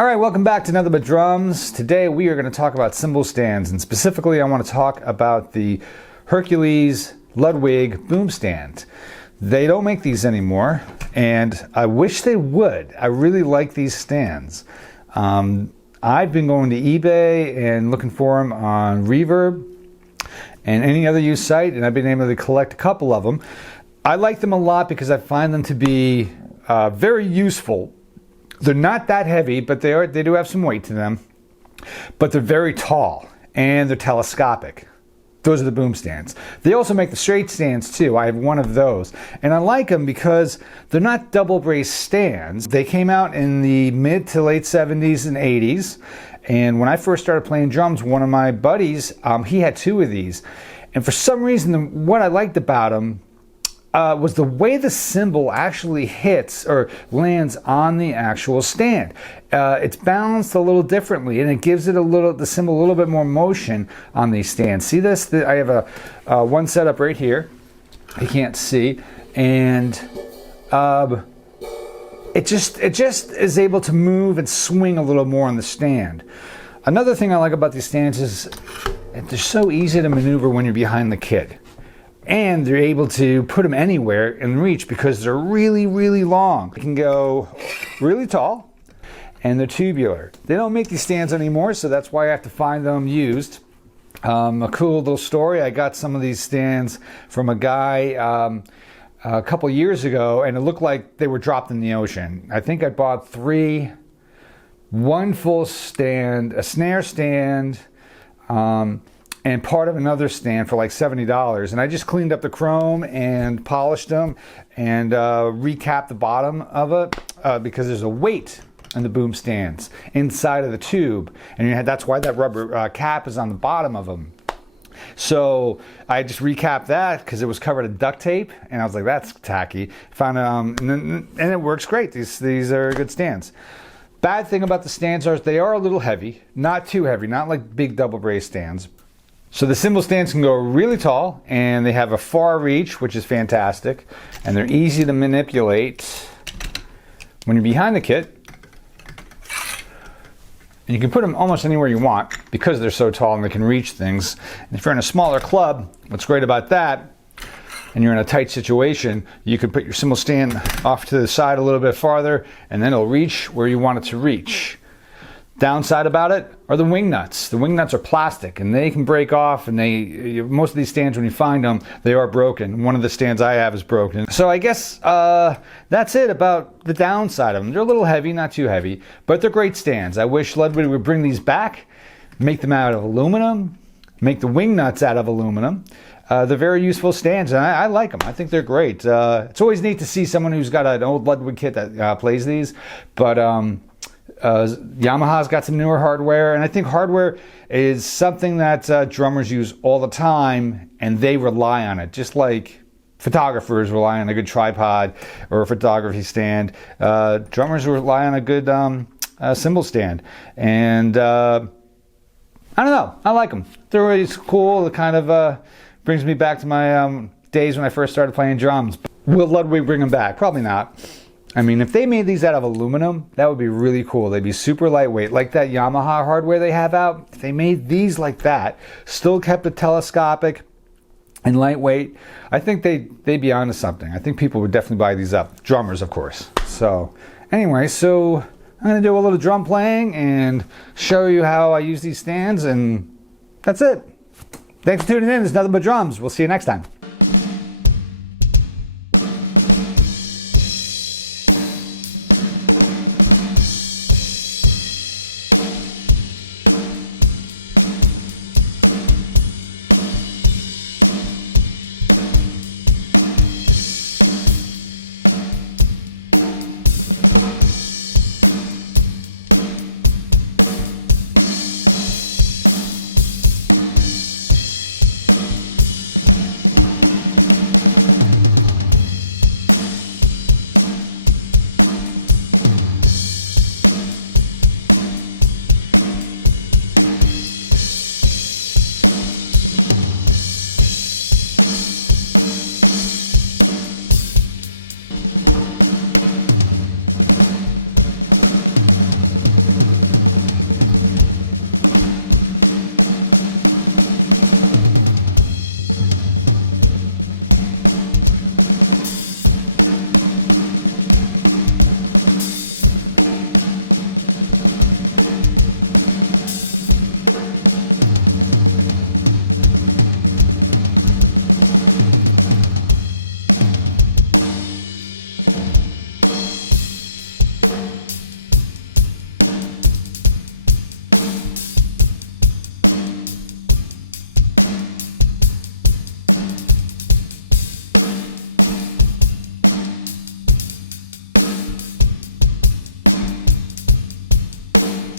All right, welcome back to Nothing But Drums. Today we are going to talk about cymbal stands, and specifically I want to talk about the Hercules Ludwig boom stand. They don't make these anymore, and I wish they would. I really like these stands. I've been going to eBay and looking for them on Reverb and any other used site, and I've been able to collect a couple of them. I like them a lot because I find them to be very useful. They're not that heavy, but they do have some weight to them. But they're very tall and they're telescopic. Those are the boom stands. They also make the straight stands too. I have one of those. And I like them because they're not double brace stands. They came out in the mid to late 70s and 80s. And when I first started playing drums, one of my buddies, he had two of these. And for some reason, what I liked about them was the way the cymbal actually hits or lands on the actual stand. It's balanced a little differently, and it gives it the cymbal a little bit more motion on these stands. See this? I have a one set up right here. You can't see, and it just is able to move and swing a little more on the stand. Another thing I like about these stands is that they're so easy to maneuver when you're behind the kit. And they're able to put them anywhere in reach because they're really, really long. They can go really tall, and they're tubular. They don't make these stands anymore, so that's why I have to find them used. A cool little story, I got some of these stands from a guy a couple years ago, and it looked like they were dropped in the ocean. I think I bought three, one full stand, a snare stand, and part of another stand for like $70. And I just cleaned up the chrome and polished them and recapped the bottom of it because there's a weight in the boom stands inside of the tube. And that's why that rubber cap is on the bottom of them. So I just recapped that because it was covered in duct tape, and I was like, that's tacky. Found and it works great. These are good stands. Bad thing about the stands are they are a little heavy, not too heavy, not like big double brace stands. So the cymbal stands can go really tall, and they have a far reach, which is fantastic, and they're easy to manipulate when you're behind the kit. And you can put them almost anywhere you want because they're so tall and they can reach things. And if you're in a smaller club, what's great about that, and you're in a tight situation, you can put your cymbal stand off to the side a little bit farther, and then it'll reach where you want it to reach. Downside about it are the wing nuts. The wing nuts are plastic and they can break off, and most of these stands, when you find them, they are broken. One of the stands I have is broken. So I guess that's it about the downside of them. They're a little heavy, not too heavy, but they're great stands. I wish Ludwig would bring these back, make them out of aluminum, make the wing nuts out of aluminum. They're very useful stands, and I like them. I think they're great. It's always neat to see someone who's got an old Ludwig kit that plays these, but Yamaha's got some newer hardware, and I think hardware is something that drummers use all the time, and they rely on it, just like photographers rely on a good tripod or a photography stand. Drummers rely on a good cymbal stand, and I don't know, I like them. They're always cool. It kind of brings me back to my days when I first started playing drums. Will Ludwig bring them back? Probably not. I mean, if they made these out of aluminum, that would be really cool. They'd be super lightweight, like that Yamaha hardware they have out. If they made these like that, still kept it telescopic and lightweight, I think they'd be onto something. I think people would definitely buy these up. Drummers, of course. So anyway, so I'm going to do a little drum playing and show you how I use these stands, and that's it. Thanks for tuning in. It's Nothing But Drums. We'll see you next time. Bye.